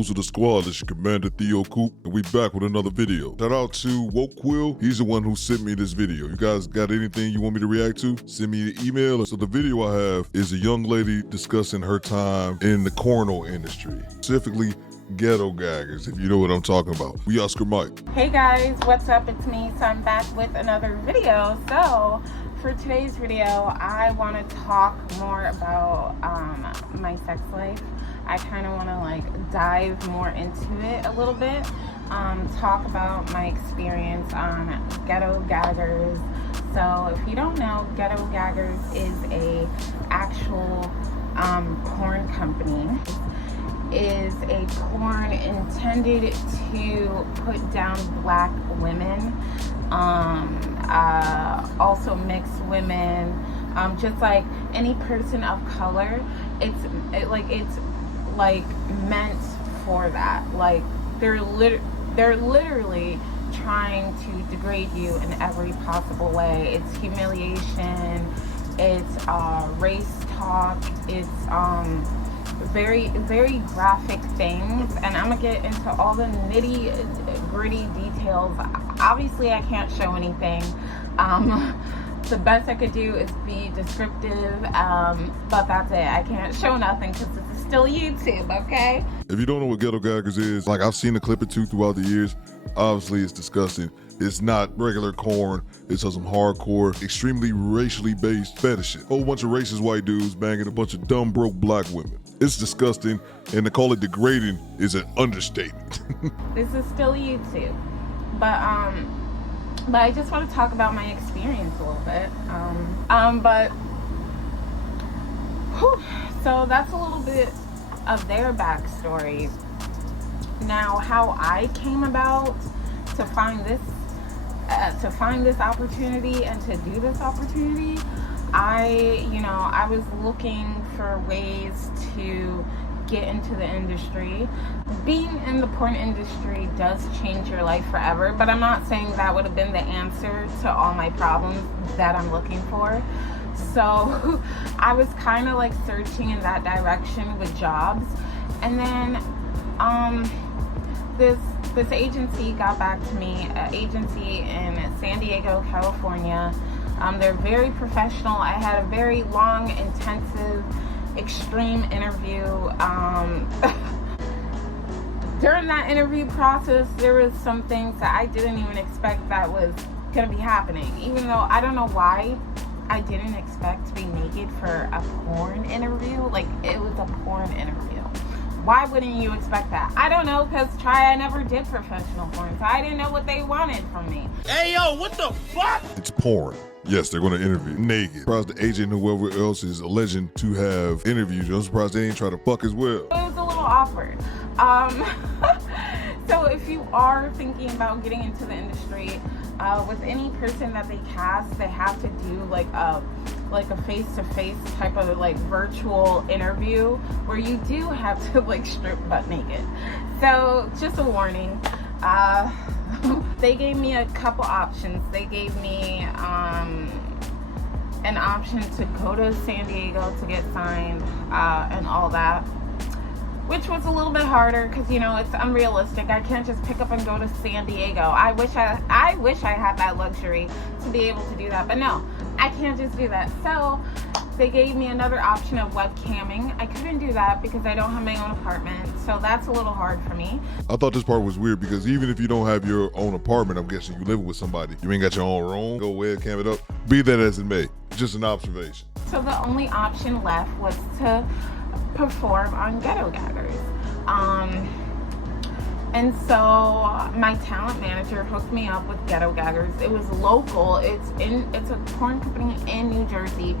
Who's of the squad? This is your Commander Theo Coop, and we back with another video. Shout out to Woke Quill. He's the one who sent me this video. You guys got anything you want me to react to? Send me an email. So the video I have is a young lady discussing her time in the porno industry, specifically Ghetto Gaggers, if you know what I'm talking about. We Oscar Mike. Hey guys, what's up? It's me. So I'm back with another video. So for today's video, I want to talk more about my sex life. I kind of want to dive more into it a little bit. Talk about my experience on Ghetto Gaggers. So if you don't know, Ghetto Gaggers is a actual porn company. Is a porn intended to put down black women, also mixed women, just like any person of color. It's meant for that. Like they're literally trying to degrade you in every possible way. It's humiliation. It's race talk. It's very, very graphic things, and I'm gonna get into all the nitty gritty details. Obviously I can't show anything. The best I could do is be descriptive, but that's it. I can't show nothing because this is still YouTube, okay? If you don't know what Ghetto Gaggers is, I've seen a clip or two throughout the years. Obviously it's disgusting. It's not regular porn. It's some hardcore, extremely racially based fetish shit. Whole bunch of racist white dudes banging a bunch of dumb broke black women. It's disgusting, and to call it degrading is an understatement. This is still YouTube, but I just want to talk about my experience a little bit. So that's a little bit of their backstory. Now, how I came about to find this opportunity and to do this opportunity, I was looking for ways to get into the industry. Being in the porn industry does change your life forever, but I'm not saying that would have been the answer to all my problems that I'm looking for. So I was kind of searching in that direction with jobs, and then this agency got back to me, an agency in San Diego, California. They're very professional. I had a very long, intensive, extreme interview. During that interview process, there was some things that I didn't even expect that was going to be happening. Even though I don't know why I didn't expect to be naked for a porn interview. It was a porn interview. Why wouldn't you expect that? I don't know, because I never did professional porn, so I didn't know what they wanted from me. Hey, yo, what the fuck? It's porn. Yes, they're going to interview naked. I'm surprised the agent and whoever else is alleging to have interviewed you. I'm surprised they ain't try to fuck as well. It was a little awkward. So if you are thinking about getting into the industry, with any person that they cast, they have to do a face-to-face type of virtual interview where you do have to strip butt naked. So just a warning. They gave me a couple options. They gave me an option to go to San Diego to get signed and all that, which was a little bit harder because it's unrealistic. I can't just pick up and go to San Diego. I wish I had that luxury to be able to do that, but no, I can't just do that. So they gave me another option of webcamming. I couldn't do that because I don't have my own apartment, so that's a little hard for me. I thought this part was weird because even if you don't have your own apartment, I'm guessing you living with somebody. You ain't got your own room. Go webcam it up. Be that as it may, just an observation. So the only option left was to perform on Ghetto Gaggers. And so my talent manager hooked me up with Ghetto Gaggers. It was local. It's a porn company in New Jersey,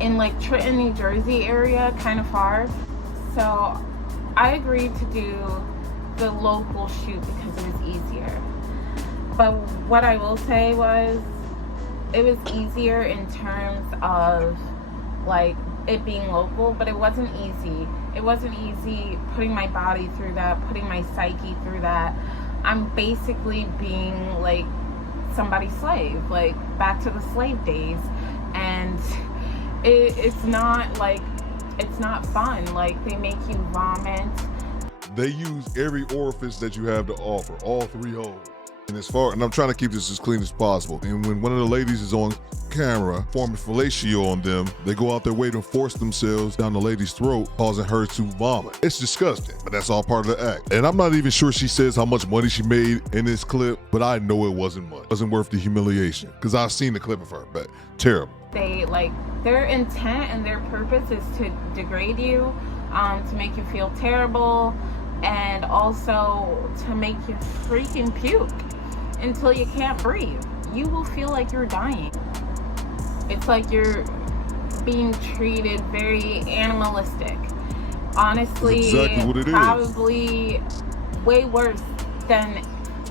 in Trenton, New Jersey area, kind of far. So I agreed to do the local shoot because it was easier. But what I will say was, it was easier in terms of it being local, but it wasn't easy. It wasn't easy putting my body through that, putting my psyche through that. I'm basically being somebody's slave, back to the slave days, and it's not fun. They make you vomit. They use every orifice that you have to offer, all 3 holes. And I'm trying to keep this as clean as possible. And when one of the ladies is on camera forming fellatio on them, they go out their way to force themselves down the lady's throat, causing her to vomit. It's disgusting, but that's all part of the act. And I'm not even sure she says how much money she made in this clip, but I know it wasn't much. It wasn't worth the humiliation, because I've seen the clip of her, but terrible. Their intent and their purpose is to degrade you, to make you feel terrible, and also to make you freaking puke until you can't breathe. You will feel like you're dying. It's like you're being treated very animalistic. Honestly, that's exactly what it probably way worse than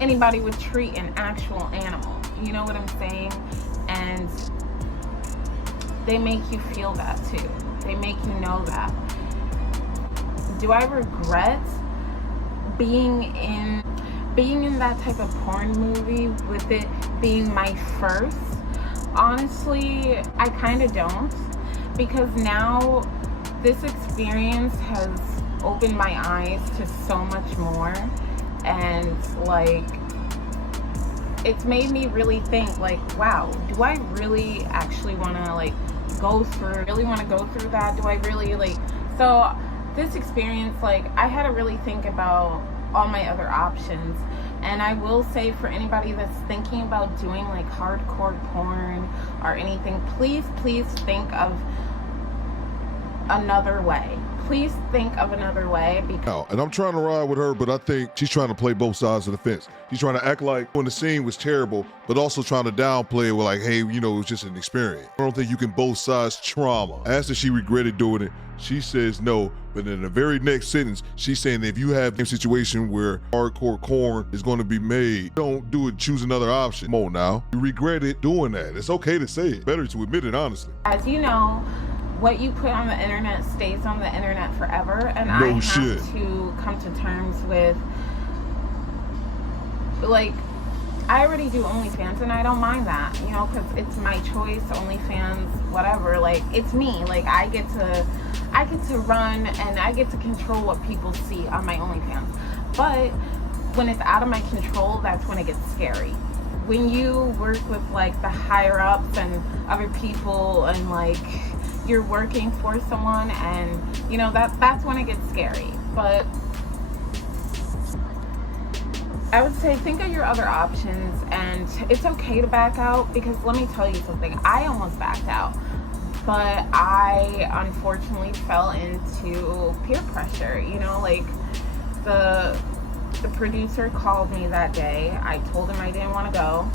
anybody would treat an actual animal. You know what I'm saying? And they make you feel that too. They make you know that. Do I regret being in that type of porn movie with it being my first? Honestly, I kind of don't, because now this experience has opened my eyes to so much more, and it's made me really think, wow, do I really actually want to go through that? Do I really so this experience, I had to really think about all my other options. And I will say, for anybody that's thinking about doing hardcore porn or anything, please think of another way. Please think of another way, because And I'm trying to ride with her, but I think she's trying to play both sides of the fence. She's trying to act like when the scene was terrible, but also trying to downplay it with hey, it was just an experience. I don't think you can both sides trauma. Asked if she regretted doing it, she says no, but in the very next sentence, she's saying that if you have a situation where hardcore porn is going to be made, don't do it, choose another option. Come on now. You regretted doing that. It's okay to say it. Better to admit it honestly. as you know, what you put on the internet stays on the internet forever, and I have to come to terms with, I already do OnlyFans, and I don't mind that, because it's my choice. OnlyFans, whatever, it's me. I get to run, and I get to control what people see on my OnlyFans. But when it's out of my control, that's when it gets scary. When you work with the higher ups and other people, and you're working for someone, and that's when it gets scary. But I would say think of your other options, and it's okay to back out, because let me tell you something, I almost backed out, but I unfortunately fell into peer pressure. The producer called me that day. I told him I didn't want to go,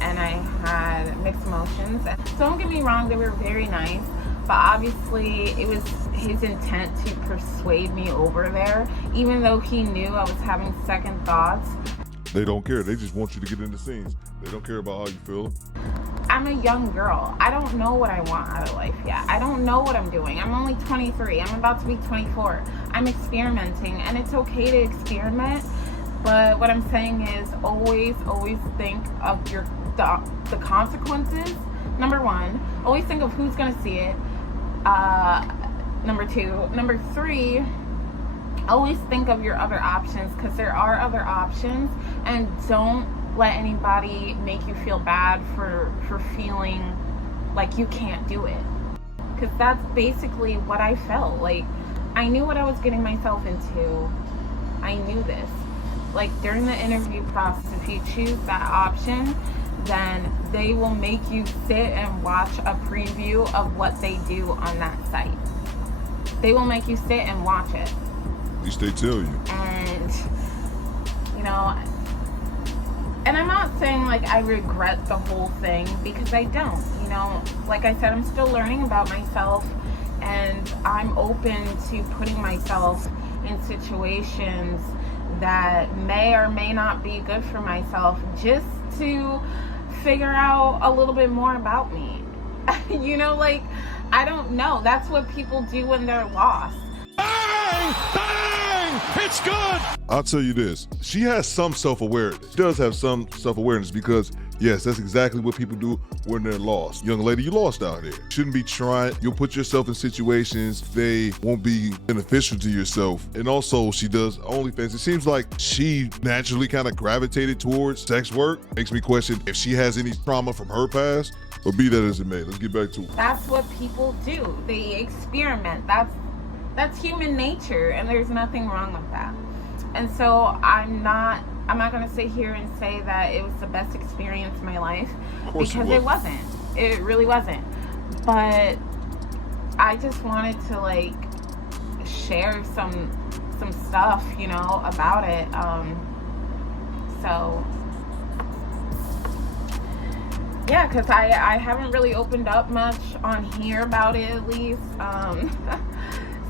and I had mixed emotions. Don't get me wrong, they were very nice, but obviously it was his intent to persuade me over there, even though he knew I was having second thoughts. They don't care. They just want you to get into scenes. They don't care about how you feel. I'm a young girl. I don't know what I want out of life yet. I don't know what I'm doing. I'm only 23. I'm about to be 24. I'm experimenting, and it's okay to experiment. But what I'm saying is always think of the consequences. Number one, always think of who's going to see it. Number two. Number three, always think of your other options, because there are other options, and don't let anybody make you feel bad for feeling like you can't do it, because that's basically what I felt. I knew what I was getting myself into. I knew this. During the interview process, if you choose that option, then they will make you sit and watch a preview of what they do on that site. They will make you sit and watch it. At least they tell you. And and I'm not saying I regret the whole thing, because I don't. Like I said, I'm still learning about myself, and I'm open to putting myself in situations that may or may not be good for myself, just to figure out a little bit more about me. I don't know. That's what people do when they're lost. Bang! Bang! It's good. I'll tell you this. She has some self-awareness. She does have some self-awareness because, yes, that's exactly what people do when they're lost. Young lady, you lost out here. Shouldn't be trying. You'll put yourself in situations they won't be beneficial to yourself. And also, she does OnlyFans. It seems like she naturally kind of gravitated towards sex work. Makes me question if she has any trauma from her past. But be that as it may, let's get back to it. That's what people do. They experiment. That's human nature, and there's nothing wrong with that. And so I'm not gonna sit here and say that it was the best experience of my life, because it wasn't. It really wasn't. But I just wanted to like share some stuff, you know, about it. So yeah, because I haven't really opened up much on here about it, at least.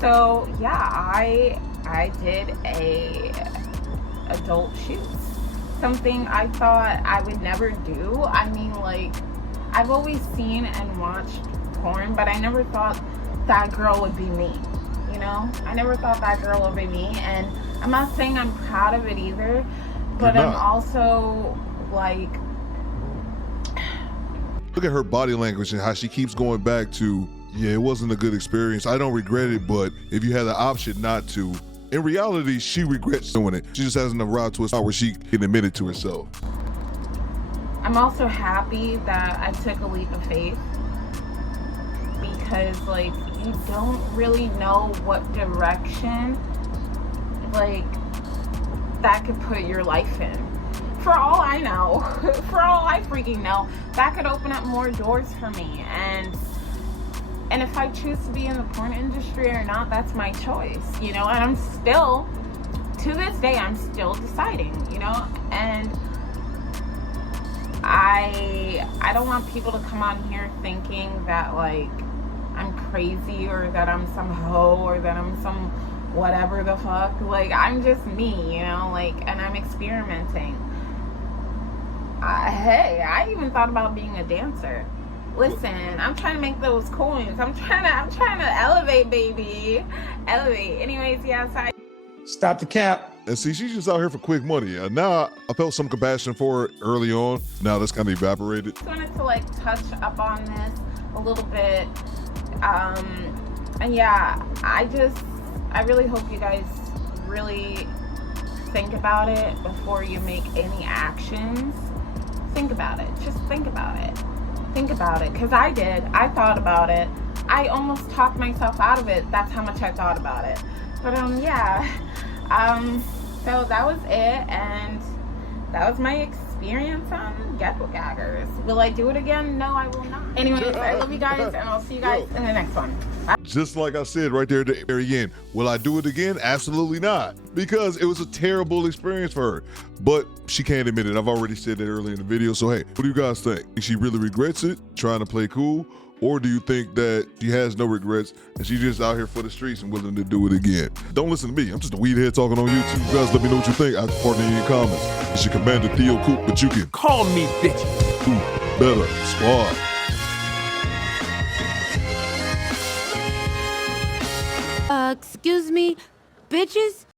So yeah, I did a adult shoot, something I thought I would never do. I mean, like, I've always seen and watched porn, but I never thought that girl would be me, you know? I never thought that girl would be me, and I'm not saying I'm proud of it either, but I'm also like, look at her body language and how she keeps going back to, yeah, it wasn't a good experience. I don't regret it, but if you had the option not to, in reality, she regrets doing it. She just hasn't arrived to a spot where she can admit it to herself. I'm also happy that I took a leap of faith, because like, you don't really know what direction like that could put your life in. For all I know, for all I freaking know, that could open up more doors for me. And if I choose to be in the porn industry or not, that's my choice, you know? And I'm still, to this day, I'm still deciding, you know? And I don't want people to come on here thinking that like I'm crazy, or that I'm some hoe, or that I'm some whatever the fuck. Like, I'm just me, you know? Like, and I'm experimenting. Hey, I even thought about being a dancer. Listen, I'm trying to make those coins. I'm trying to elevate, baby. Elevate. Anyways, yeah, so Stop the cap. And see, she's just out here for quick money. Now, I felt some compassion for her early on. Now that's kind of evaporated. I wanted to like touch up on this a little bit. And yeah, I really hope you guys really think about it before you make any actions. Think about it. Just think about it. Think about it. Because I did. I thought about it. I almost talked myself out of it. That's how much I thought about it. But yeah. So that was it. And that was my experience on Ghetto Gaggers. Will I do it again? No, I will not. Anyways, I love you guys, and I'll see you guys in the next one. Bye. Just like I said right there at the very end, will I do it again? Absolutely not, because it was a terrible experience for her. But she can't admit it. I've already said that earlier in the video. So hey, what do you guys think? Think she really regrets it, trying to play cool? Or do you think that she has no regrets and she's just out here for the streets and willing to do it again? Don't listen to me. I'm just a weed head talking on YouTube. You guys let me know what you think. I can partner in your comments. It's your Commander Theo Coop, but you can Call me bitch. Better Squad. Excuse me, bitches?